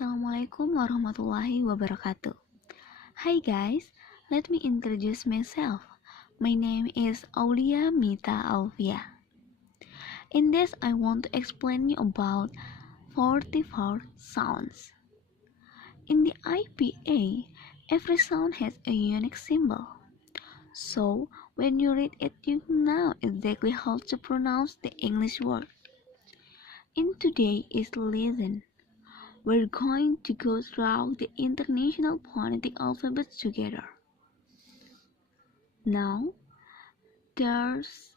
Assalamualaikum warahmatullahi wabarakatuh. Hi guys, let me introduce myself. My name is Aulia Mita Alvia. In this, I want to explain you about 44 sounds. In the IPA, every sound has a unique symbol. So, when you read it, you know exactly how to pronounce the English word. In today's lesson, we're going to go through the international phonetic alphabet together. Now, there's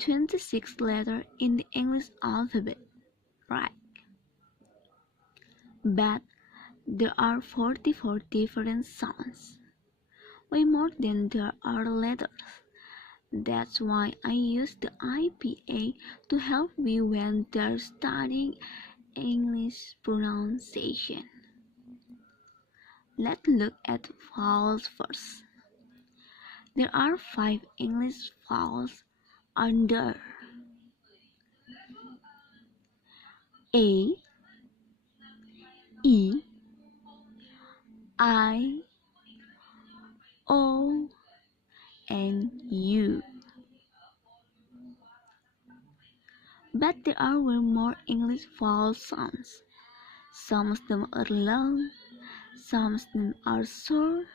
26 letters in the English alphabet, right? But there are 44 different sounds, way more than there are letters. That's why I use the IPA to help you when they're studying English pronunciation. Let's look at vowels first. There are 5 English vowels under A, E, I, O, and U. But there are way more English vowel sounds. Some of them are long, some of them are short,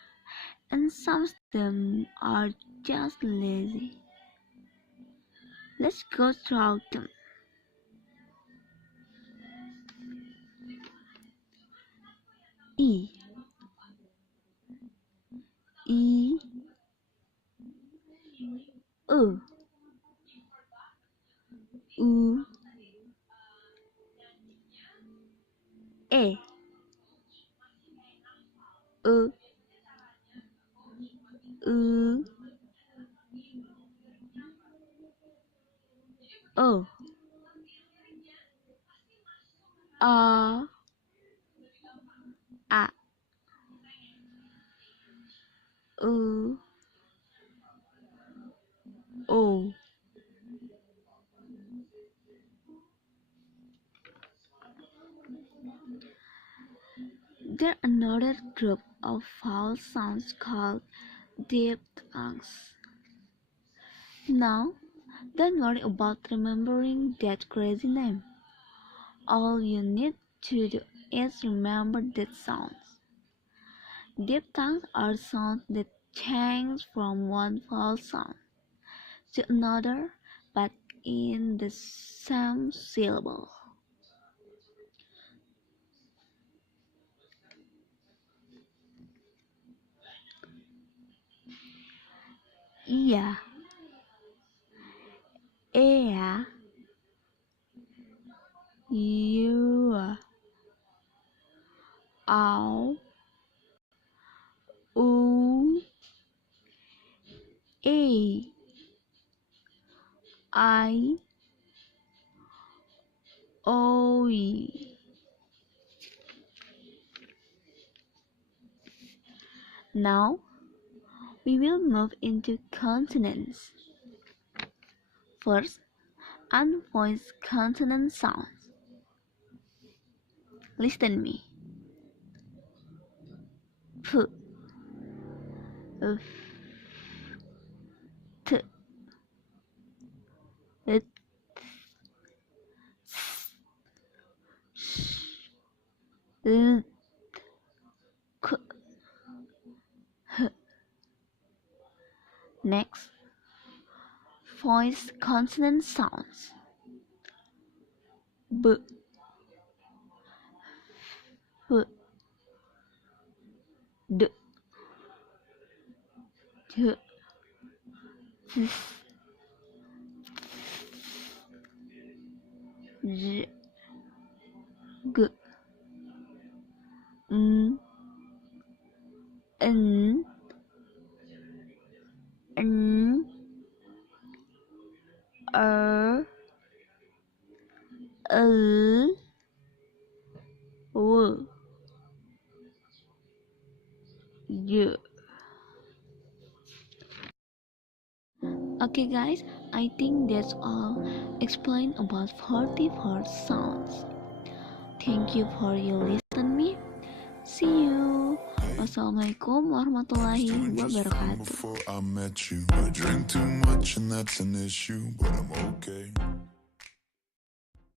and some of them are just lazy. Let's go through them. E, E, U, U, E, U, U, O, A, A, U, O. There are another group of vowel sounds called diphthongs. Now, don't worry about remembering that crazy name. All you need to do is remember that sounds. Diphthongs are sounds that change from one vowel sound to another but in the same syllable. Iya, ea, yua, au, u, e, I, oi. Now, we will move into consonants. First, unvoiced consonant sounds. Listen me. P, f, t, t, sh, l, k, h. Next, voiced consonant sounds. B, f, d, j, z, j, g, n, n, n, r, l, w, y. Okay guys, I think that's all explained about 44 sounds. Thank you for you listen me. See you. Wassalamualaikum warahmatullahi wabarakatuh. Before I met you, I drink too much and that's an issue, but I'm okay.